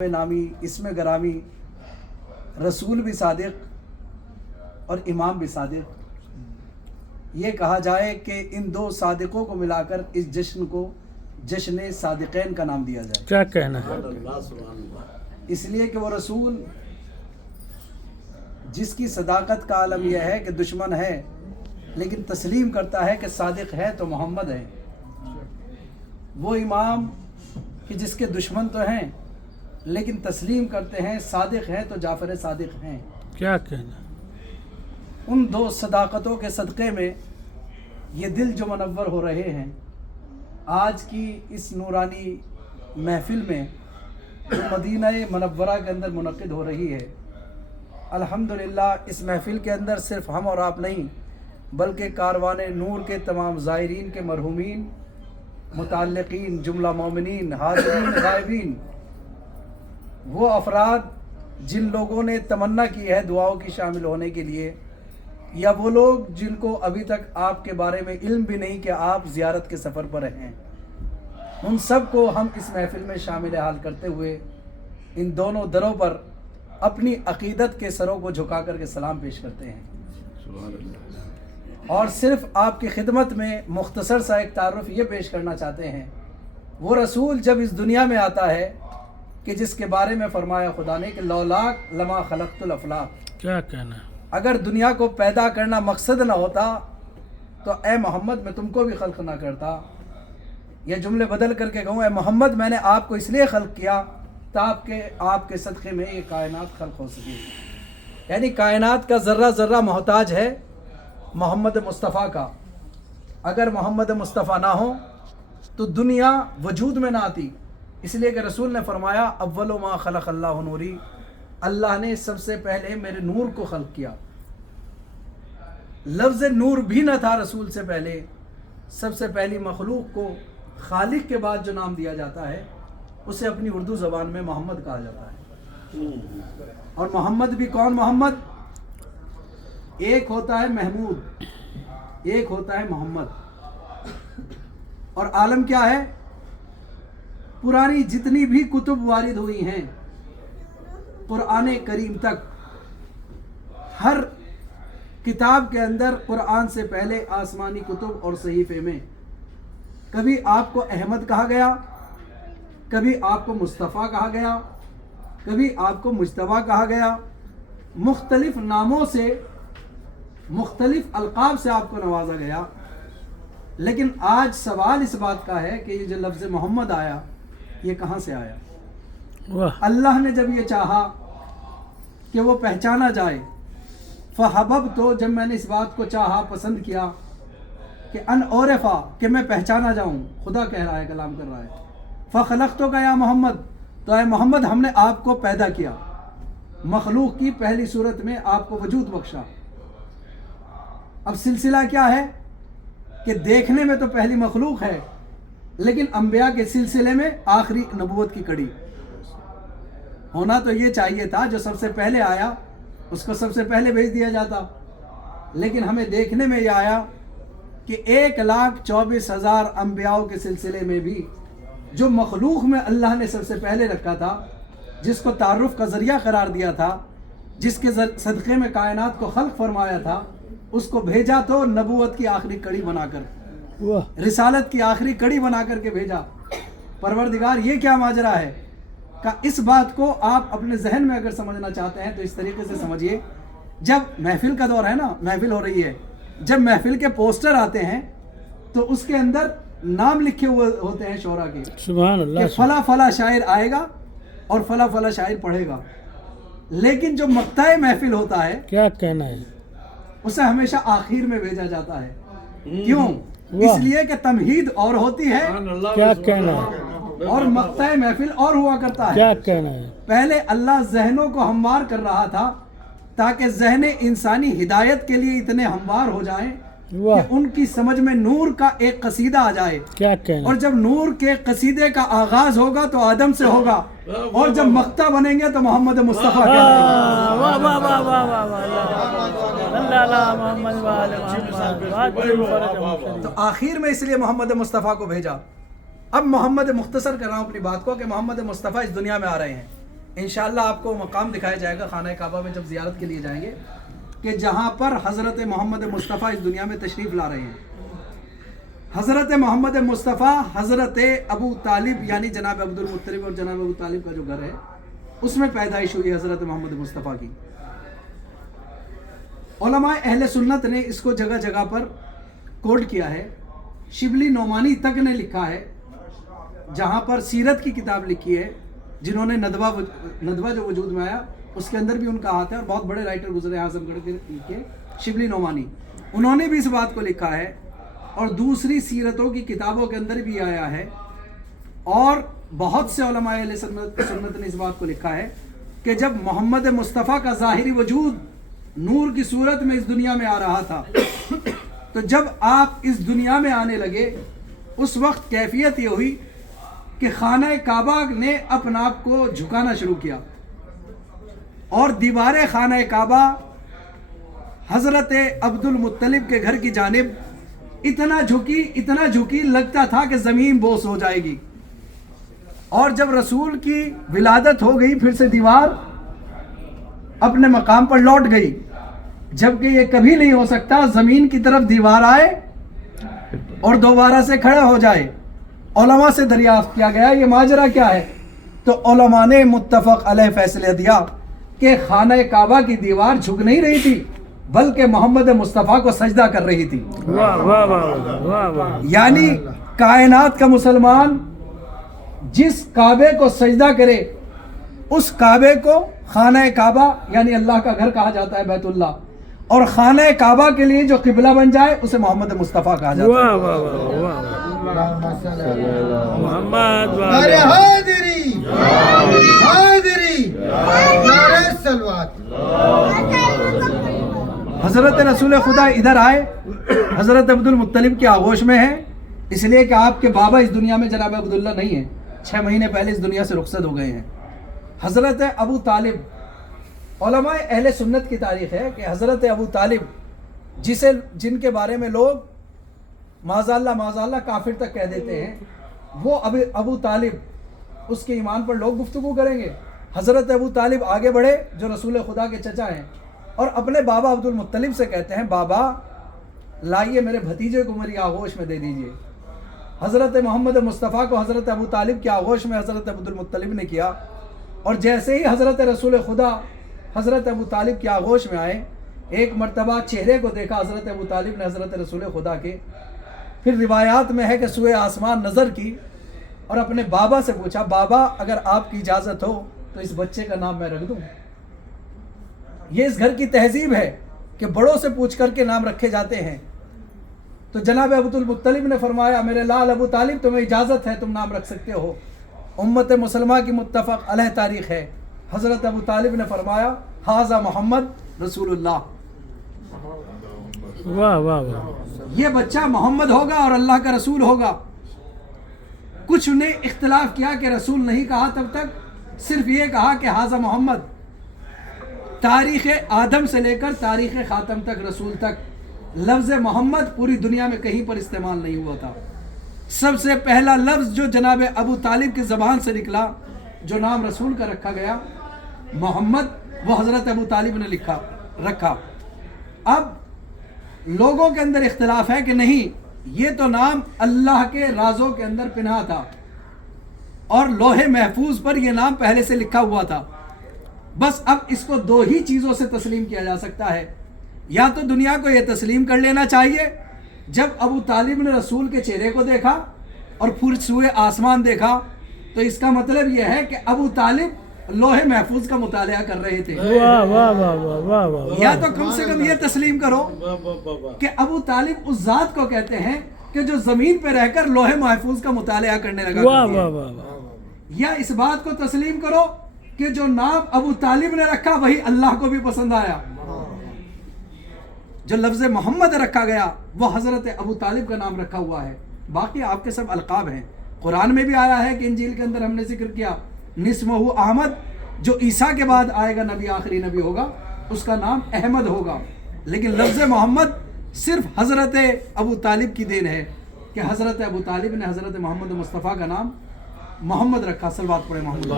नामी इसमें गरामी रसूल भी सादिक और इमाम भी सादिक। ये कहा जाए कि इन दो सादिकों को मिलाकर इस जश्न को जश्न सादिक़ैन का नाम दिया जाए। क्या कहना है? इसलिए कि वो रसूल जिसकी सदाकत का आलम यह है कि दुश्मन है लेकिन तस्लीम करता है कि सादिक है तो मोहम्मद है। वो इमाम कि जिसके दुश्मन तो हैं लेकिन तस्लीम करते हैं सादिक हैं तो जाफ़र सादिक हैं। क्या कहना? उन दो सदाकतों के सदक़े में ये दिल जो मुनव्वर हो रहे हैं आज की इस नूरानी महफ़िल में जो मदीना मुनव्वरा के अंदर मुनक़िद हो रही है, अल्हम्दुलिल्लाह इस महफ़िल के अंदर सिर्फ़ हम और आप नहीं बल्कि कारवान नूर के तमाम ज़ायरीन के मरहूमीन, मुतअल्लिक़ीन, जुमला मोमिनीन, हाज़रीन, गायबीन, वो अफराद जिन लोगों ने तमन्ना की है दुआओं की शामिल होने के लिए, या वो लोग जिनको अभी तक आपके बारे में इल्म भी नहीं कि आप ज़ियारत के सफ़र पर हैं, उन सब को हम इस महफ़िल में शामिल हाल करते हुए इन दोनों दरों पर अपनी अक़ीदत के सरों को झुका कर के सलाम पेश करते हैं। और सिर्फ़ आपकी खिदमत में मुख्तसर सा एक तारुफ़ ये पेश करना चाहते हैं, वो रसूल जब इस दुनिया में आता है कि जिसके बारे में फरमाया खुदा ने कि लौलाक लमा खलक़तुल अफ़लाक। क्या कहना? अगर दुनिया को पैदा करना मकसद ना होता तो ए मोहम्मद मैं तुमको भी खल्क़ ना करता। ये जुमले बदल करके कहूँ, ए मोहम्मद मैंने आपको इसलिए खल्क़ किया ताकि आपके सदक़े में ये कायनात खल्क़ हो सके। यानी कायनात का ज़र्रा ज़र्रा मोहताज है मोहम्मद मुस्तफ़ा का। अगर मोहम्मद मुस्तफ़ा ना हो तो दुनिया वजूद में ना आती। इसलिए कि रसूल ने फरमाया अव्वलु मा खलक़ल्लाहु नूरी, अल्लाह ने सबसे पहले मेरे नूर को खल्क़ किया। लफ्ज़ नूर भी न था रसूल से पहले। सबसे पहली मखलूक को खालिक के बाद जो नाम दिया जाता है उसे अपनी उर्दू ज़बान में मोहम्मद कहा जाता है। और मोहम्मद भी कौन मोहम्मद? एक होता है महमूद, एक होता है मोहम्मद। और आलम क्या है? पुरानी जितनी भी कुतुब वारिद हुई हैं कुरान करीम तक, हर किताब के अंदर कुरान से पहले आसमानी कुतुब और सहीफ़े में कभी आपको अहमद कहा गया, कभी आपको मुस्तफ़ा कहा गया, कभी आपको मुज्तबा कहा गया। मुख्तलिफ नामों से, मुख्तलिफ अलक़ाब से आपको नवाजा गया। लेकिन आज सवाल इस बात का है कि ये जो लफ्ज़ मोहम्मद आया ये कहाँ से आया? वाह! अल्लाह ने जब ये चाहा कि वो पहचाना जाए, फ़हबब तो जब मैंने इस बात को चाहा, पसंद किया कि अन औरफ़ा कि मैं पहचाना जाऊँ, खुदा कह रहा है, कलाम कर रहा है, फ़खलक़्तुक या मोहम्मद, तो ऐ मोहम्मद हमने आपको पैदा किया, मखलूक की पहली सूरत में आपको वजूद बख्शा। अब सिलसिला क्या है कि देखने में तो पहली मखलूक है लेकिन अंबिया के सिलसिले में आखिरी नबूवत की कड़ी। होना तो ये चाहिए था जो सबसे पहले आया उसको सबसे पहले भेज दिया जाता, लेकिन हमें देखने में ये आया कि 1,24,000 अंबियाओं के सिलसिले में भी जो मखलूक में अल्लाह ने सबसे पहले रखा था, जिसको तारुफ का ज़रिया करार दिया था, जिसके सदक़े में कायनात को खल्क़ फरमाया था, उसको भेजा तो नबूवत की आखिरी कड़ी बनाकर, रिसालत की आखिरी कड़ी बना करके भेजा। परवरदिगार ये क्या माजरा है का इस बात को आप अपने जहन में अगर समझना चाहते हैं तो इस तरीके से समझिए, जब महफिल का दौर है ना, महफिल हो रही है, जब महफिल के पोस्टर आते हैं तो उसके अंदर नाम लिखे हुए होते हैं शोरा के, सुभान अल्लाह, कि फला फला शायर आएगा और फला फला शायर पढ़ेगा। लेकिन जो मक्ता महफिल होता है, क्या कहना है, उसे हमेशा आखिर में भेजा जाता है। क्यों? इसलिए कि तमहीद और होती है, क्या कहना है, और मक्ता महफिल और हुआ करता है। क्या कहना है? पहले अल्लाह जहनों को हमवार कर रहा था ताकि जहन इंसानी हिदायत के लिए इतने हमवार हो जाएं कि उनकी समझ में नूर का एक कसीदा आ जाए। क्या कहना? और जब नूर के कसीदे का आगाज होगा तो आदम से होगा, और जब मक्ता बनेंगे तो मोहम्मद मुस्तफ़ा तो आखिर में इसलिए मोहम्मद मुस्तफ़ा को भेजा। अब मोहम्मद मुख्तसर कर रहा हूँ अपनी बात को कि मोहम्मद मुस्तफ़ा इस दुनिया में आ रहे हैं। इंशाअल्लाह आपको मकाम दिखाया जाएगा खाना काबा में जब ज़ियारत के लिए जाएंगे कि जहाँ पर हज़रत मोहम्मद मुस्तफ़ा इस दुनिया में तशरीफ़ ला रहे हैं। हज़रत मोहम्मद मुस्तफ़ा हज़रत अबू तालिब यानी जनाब अब्दुल मुत्तलिब और जनाब अबू तालिब का जो घर है उसमें पैदाइश हुई हज़रत मोहम्मद मुस्तफ़ा की। उलमाए अहले सुन्नत ने इसको जगह जगह पर कोड किया है। शिबली नोमानी तक ने लिखा है, जहाँ पर सीरत की किताब लिखी है, जिन्होंने नदवा जो वजूद में आया उसके अंदर भी उनका हाथ है, और बहुत बड़े राइटर गुजरे आजमगढ़ के शिबली नोमानी, उन्होंने भी इस बात को लिखा है, और दूसरी सीरतों की किताबों के अंदर भी आया है, और बहुत से उलमाए अहले सुन्नत ने इस बात को लिखा है कि जब मोहम्मद मुस्तफ़ा का ज़ाहिरी वजूद नूर की सूरत में इस दुनिया में आ रहा था, तो जब आप इस दुनिया में आने लगे उस वक्त कैफियत ये हुई कि खाना काबा ने अपने आप को झुकाना शुरू किया, और दीवार खाना काबा हज़रत अब्दुल मुत्तलिब के घर की जानिब इतना झुकी लगता था कि ज़मीन बोस हो जाएगी। और जब रसूल की विलादत हो गई फिर से दीवार अपने मकाम पर लौट गई, जबकि ये कभी नहीं हो सकता ज़मीन की तरफ दीवार आए और दोबारा से खड़ा हो जाए। उलमा से दरियाफ्त किया गया ये माजरा क्या है, तो उलमा ने मुत्तफ़क़ अलैह फैसले दिया कि खाना काबा की दीवार झुक नहीं रही थी बल्कि मोहम्मद मुस्तफ़ा को सजदा कर रही थी। वाह वाह वाह वाह वाह। यानी कायनात का मुसलमान जिस काबे को सजदा करे उस काबे को खाना काबा यानी अल्लाह का घर कहा जाता है, बैतुल्लाह, और खाना काबा के लिए जो किबला बन जाए उसे मोहम्मद मुस्तफ़ा कहा जाता है। वाह वाह वाह वाह। मोहम्मद अरे हाज़िरी हाज़िरी नारे सलवात। हज़रत रसूल खुदा इधर आए, हज़रत अब्दुल मुत्तलिब के आगोश में है, इसलिए कि आपके बाबा इस दुनिया में जनाब अब्दुल्ला नहीं है, 6 महीने पहले इस दुनिया से रुखसत हो गए हैं। हज़रत अबू तालिब, उलमाए अहले सुन्नत की तारीख़ है कि हज़रत अबू तालिब जिनके बारे में लोग माज़अल्लाह काफिर तक कह देते हैं, वो अबू तालिब उसके ईमान पर लोग गुफ्तगू करेंगे। हज़रत अबू तालिब आगे बढ़े जो रसूल खुदा के चचा हैं, और अपने बाबा अब्दुल मुत्तलिब से कहते हैं, बाबा लाइए मेरे भतीजे को मेरी आगोश में दे दीजिए। हज़रत मोहम्मद मुस्तफ़ा को हज़रत अबू तालिब की आगोश में हज़रत अब्दुल मुत्तलिब ने किया, और जैसे ही हज़रत रसूल खुदा हज़रत अबू तालिब की आगोश में आए, एक मरतबा चेहरे को देखा हज़रत अबू तालिब ने हज़रत रसूल खुदा के, फिर रिवायात में है कि सुए आसमान नज़र की और अपने बाबा से पूछा, बाबा अगर आपकी इजाज़त हो तो इस बच्चे का नाम मैं रख दूँ। ये इस घर की तहजीब है कि बड़ों से पूछ करके नाम रखे जाते हैं। तो जनाब अब्दुल मुत्तलिब ने फरमाया, मेरे लाल अबू तालिब तुम्हें इजाज़त है, तुम नाम रख सकते हो। उम्मत मुसलमा की मुत्तफ़क़ अलैह तारीख़ है। हज़रत अबू तालिब ने फरमाया, हाज़ा मोहम्मद रसूलुल्लाह। वाह वाह वाह। ये बच्चा मोहम्मद होगा और अल्लाह का रसूल होगा। कुछ ने इख्तिलाफ किया कि रसूल नहीं कहा, तब तक सिर्फ ये कहा कि हाज़ा मोहम्मद। तारीख़ आदम से लेकर तारीख़ ख़ातम तक, रसूल तक, लफ्ज़ मोहम्मद पूरी दुनिया में कहीं पर इस्तेमाल नहीं हुआ था। सबसे पहला लफ्ज़ जो जनाब अबू तालिब की ज़बान से निकला, जो नाम रसूल का रखा गया मोहम्मद, वो हज़रत अबू तालिब ने रखा। अब लोगों के अंदर इख्तिलाफ है कि नहीं, ये तो नाम अल्लाह के राज़ों के अंदर पिन्हा था और लोहे महफूज पर यह नाम पहले से लिखा हुआ था। बस अब इसको 2 ही चीज़ों से तस्लीम किया जा सकता है। या तो दुनिया को यह तस्लीम कर लेना चाहिए, जब अबू तालिब ने रसूल के चेहरे को देखा और फिर सुए आसमान देखा, तो इसका मतलब यह है कि अबू तालिब लोहे महफूज का मुतालिया कर रहे थे। वाह वाह वाह वाह वाह वाह। या तो कम से कम ये तस्लीम करो कि अबू तालिब उस ज़ात को कहते हैं कि जो ज़मीन पे रहकर लोहे महफूज का मुतालिया करने लगा। वाह वाह वाह वाह। या इस बात को तस्लीम करो कि जो नाम अबू तालिब ने रखा वही अल्लाह को भी पसंद आया। जो लफ्ज़ मोहम्मद रखा गया वो हज़रत अबू तालिब का नाम रखा हुआ है। बाकी आपके सब अलकाब हैं। कुरान में भी आया है कि इंजील के अंदर हमने जिक्र किया, निस्महु अहमद, जो ईसा के बाद आएगा नबी, आखिरी नबी होगा, उसका नाम अहमद होगा। लेकिन लफ्ज़ मोहम्मद सिर्फ हज़रत अबू तालिब की देन है कि हज़रत अबू तालिब ने हज़रत मोहम्मद मुस्तफ़ा का नाम मोहम्मद रखा। सलवात पढ़े मोहम्मद।